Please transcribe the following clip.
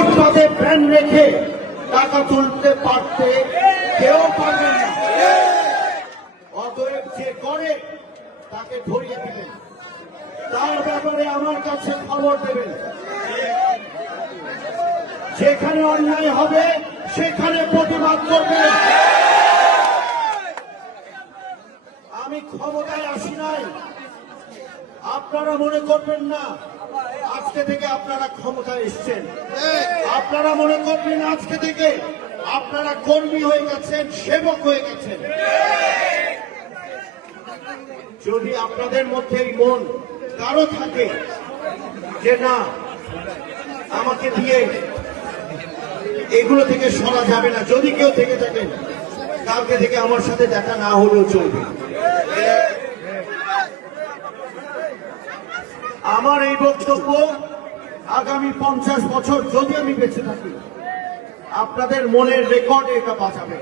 ফুটপাতে ভ্যান রেখে টাকা তুলতে পারতে কেউ পারবে না। অতএব যে করে তাকে ধরিয়ে দিবেন, তার ব্যাপারে আমার কাছে খবর দেবেন। যেখানে অন্যায় হবে সেখানে প্রতিবাদ করবেন। আমি ক্ষমতায় আসি নাই, আপনারা মনে করবেন না আজকে থেকে আপনারা ক্ষমতায় এসছেন। আপনারা মনে করবেন আজকে থেকে আপনারা কর্মী হয়ে গেছেন, সেবক হয়ে গেছেন। যদি আপনাদের মধ্যে এই মন কারো থাকে যে না আমাকে দিয়ে এগুলো থেকে সরা যাবে না, যদি কেউ থেকে থাকেন কালকে থেকে আমার সাথে দেখা না হলেও চলবে। আমার এই বক্তব্য আগামী 50 বছর যদি আমি বেঁচে থাকি আপনাদের মনের রেকর্ডে এটা বাঁচাবে।